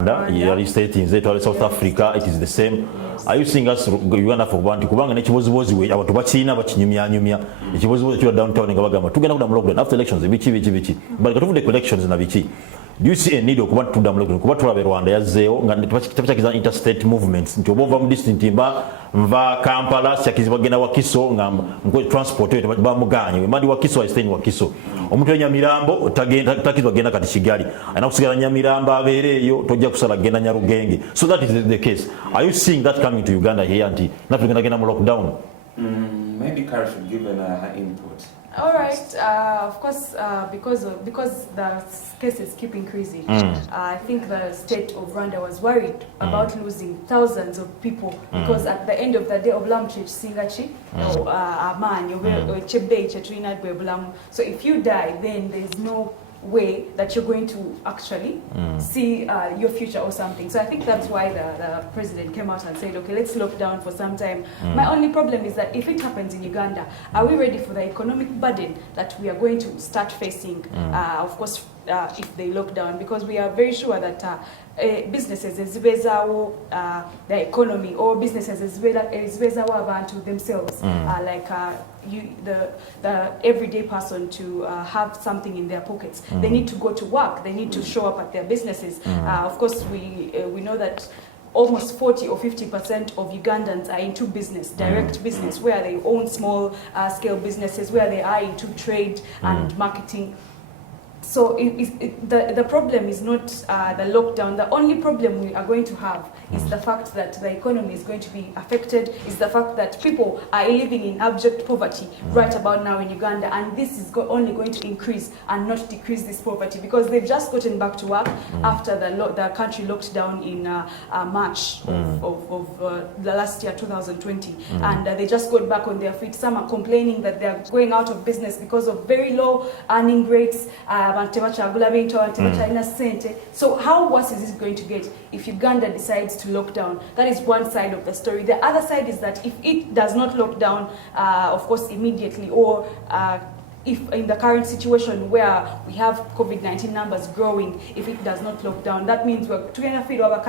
Reinstates in South Africa, it is the same. Are you seeing us Uganda for one to Kubanga nechibozibozi we abantu bakina bakinyumya ekibozibozi kyo downtown ngabagamba tugenda kuda mu lockdown after elections bichi but katuvude elections na bichi. Do you see a need okuba tuda mu lockdown kuba tulabe Rwanda yazzeewo nga tebakyakiza interstate movements nti obova mu district mba nva Kampala syakizi bagenda Wakiso nga ngo transport yo bamuganye mandi Wakiso I stay in Wakiso omuntu Nyamirambo takizwa genda kati Kigali anakusigala Nyamirambo abeereyo tojja kusala genda Nyarugenge. So that is the case. Are you seeing that coming to Uganda here anti natugenda genda mu lockdown? Maybe Carol should give her input. All right, of course, because the cases keep increasing, I think the state of Rwanda was worried about losing thousands of people because at the end of the day, singachi, so if you die, then there's no way that you're going to actually see your future or something. So I think that's why the president came out and said, okay, let's lock down for some time. My only problem is that if it happens in Uganda, are we ready for the economic burden that we are going to start facing, of course, if they lock down? Because we are very sure that businesses ezibezawo the economy or businesses ezibezawo abantu themselves like the everyday person to have something in their pockets. They need to go to work, they need to show up at their businesses. Of course we know that almost 40 or 50% of Ugandans are into business, direct business, where they own small scale businesses, where they are into trade and marketing. So the problem is not the lockdown. The only problem we are going to have is the fact that the economy is going to be affected, is the fact that people are living in abject poverty right about now in Uganda, and this is only going to increase and not decrease this poverty because they've just gotten back to work after the country locked down in March of the last year, 2020, and they just got back on their feet. Some are complaining that they are going out of business because of very low earning rates. So how worse is this going to get if Uganda decides to lock down? That is one side of the story. The other side is that if it does not lock down, of course, immediately, or if in the current situation where we have COVID-19 numbers growing, if it does not lock down, that means we're trying to feed our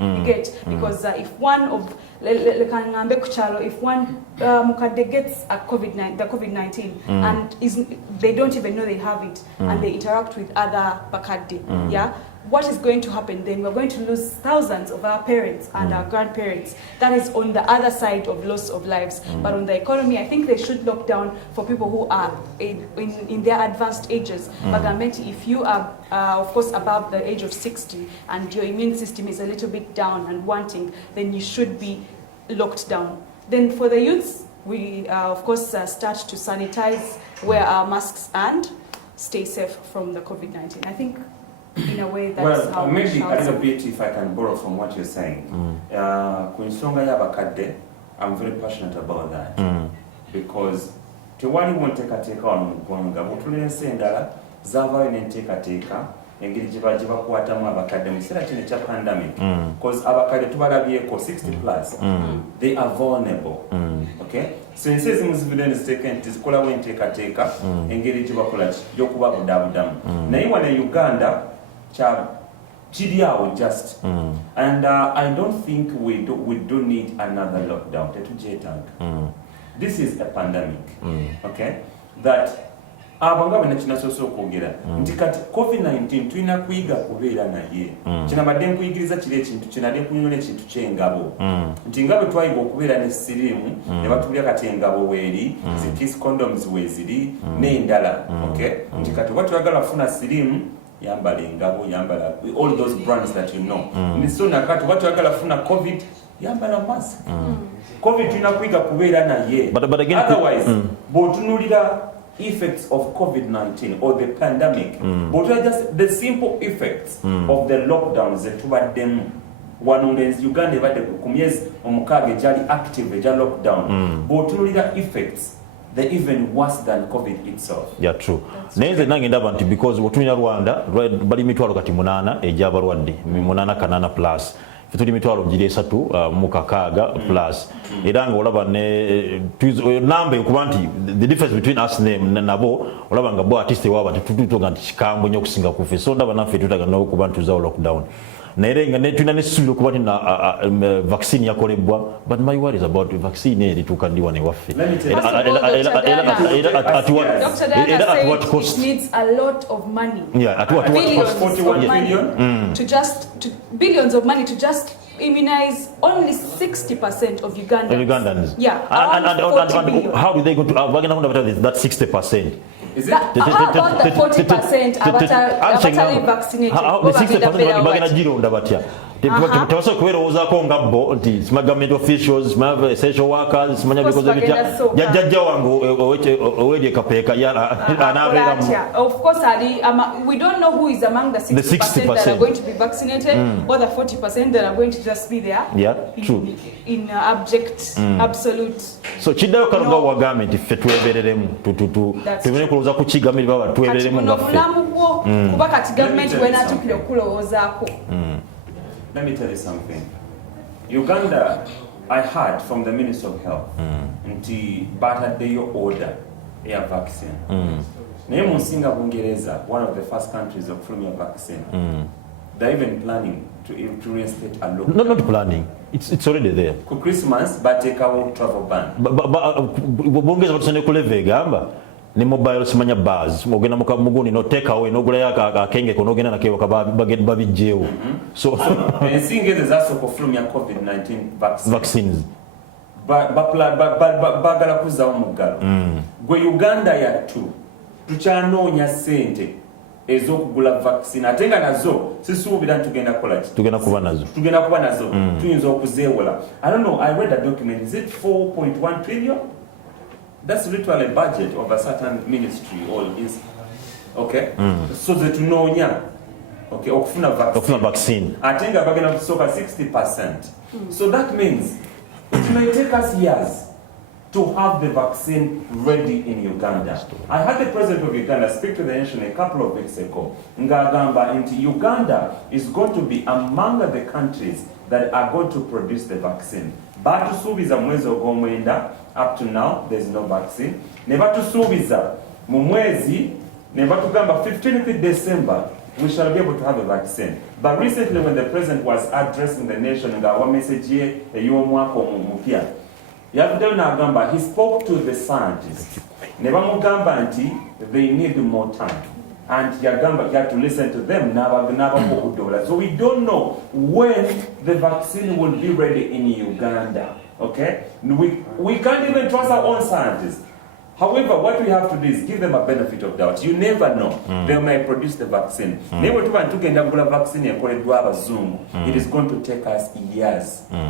you get, because if one of if one mukade gets a COVID-19 and they don't even know they have it and they interact with other bakade, what is going to happen then? We're going to lose thousands of our parents and our grandparents. That is on the other side of loss of lives. But on the economy, I think they should lock down for people who are in their advanced ages. Bagamenti, if you are, of course, above the age of 60 and your immune system is a little bit down and wanting, then you should be locked down. Then for the youths, we, of course, start to sanitize, wear our masks, and stay safe from the COVID-19. I think in a way that's how maybe a little bit, if I can borrow from what you're saying. I'm very passionate about that because tewali wonteekateeka wano mu ggwanga butulensi endala zaavaayo n'enteekateeka engeri gye bakwatamu abakadde mu kiseera kino ekya pandemic because abakadde tubalabyeko 60+, they are vulnerable. Okay, so ensi ezimu zividde ne ziteeka nti zikolawo enteekateeka engeri gye bakola gy'okubabudaabudamu naye wano e Uganda Chidiao just and I don't think we do need another lockdown. This is a pandemic, okay, that abangabe nakinasoso okwogera nti kati COVID-19 tulina kuyiga kubeera naye kinabadde nkuyigiriza kiri ekintu kinadde kunyola ekintu ky'engabo nti nga bwe twayiga okubeera ne siriimu ne batulya kati engabo weeri zi-kiss condoms weeziri n'endala, okay, nti kati oba tuyagala kufuna siriimu yambala engabo, yambala all those brands that you know. So nakati oba tuyagala kufuna COVID yambala mask. COVID tulina kuyiga kubeera naye. But again, otherwise bw'otunuulira effects of COVID-19 or the pandemic, but just the simple effects of the lockdowns that tubaddemu wano ngenzi Uganda ebadde ku myezi omukaaga egyali active egya lockdown, bw'otunuulira effects they're even worse than COVID itself. Yeah, true. Neze nange ndaba nti because wotumira Rwanda bali mitwalo kati 8 ejabalwadde 8 plus tuli mitwalo giri 3 mu kakaaga plus era nga olaba ne number okuba nti the difference between us nabo olaba nga bo artist waba tututo nga kikambo nyo kusinga kufe so ndaba naffe tutaga no okuba nti tuzawo lockdown. naye nga tuna nesuubira okuba tina vaccine yakolebwa, but my worry is about vaccine erituuka ddi wano ewaffe at what cost? It needs a lot of money. Yeah, at what Billions cost? of money to billions of money to just immunize only 60% of Ugandans. Yeah, and how do they go to that 60%? Is it? How about the 40% abatali vaccinated? The 60% bagenda gironda batya? Tebasa kuweerowoozaako nga bo nti sima government officials, sima essential workers, simanya bikoze bitya jajja wange owedye kapeeka anaabeeramu. Of course, we don't know who is among the 60% that are going to be vaccinated or the 40% that are going to just be there in abject, absolute. So kiddayo kalunga wagambye nti ffe twebereremu tubone kulowooza ku kigamiribwa twebereremu nga ffe. Bulamu bwo kuba kati gavumenti bwenatukire okulowoozaako. Let me tell you something. Uganda, I heard from the Minister of Health, nti bataddeyo order ya vaccine. Naye mu nsinga Bungereza, one of the first countries okufulumya vaccine, they're even planning to reinstate a law. Not planning. It's already there. Ku Christmas, bateekawo travel ban. Bungereza batusane kuleve egamba ne mobile simanya bars ogenda muguni no take away no gula yaka akenge kono ogenda nakewa babijjeewo. So ensinga ezo zasooka okufulumya COVID-19 vaccines bagala kuzzaawo mu ggalo. Gwe Uganda yattu tukyanoonya ssente ez'okugula vaccine ate nga nazo sisuubira nti tugenda kuba nazo tuyinza okuzeewola. I don't know, I read a document, is it 4.1 trillion? That's literally a budget of a certain ministry or is okay. So the tunoonya okufuna vaccine ate nga bagenda kusooka 60%. So that means it may take us years to have the vaccine ready in Uganda. I had the president of Uganda speak to the nation a couple of weeks ago. Ngagamba nti Uganda is going to be among the countries that are going to produce the vaccine. Batusuubiza mwezi ogw'omwenda, up to now there's no vaccine. Ne batusuubiza mu mwezi ne batugamba 15th December we shall be able to have a vaccine. But recently when the president was addressing the nation ng'awa message ye ey'omwaka omupya, yavuddeyo n'agamba he spoke to the scientists ne bamugamba nti they need more time. And Yagamba had to listen to them. So we don't know when the vaccine will be ready in Uganda. Okay? We can't even trust our own scientists. However, what we have to do is give them a benefit of doubt. You never know. They may produce the vaccine. It is going to take us years.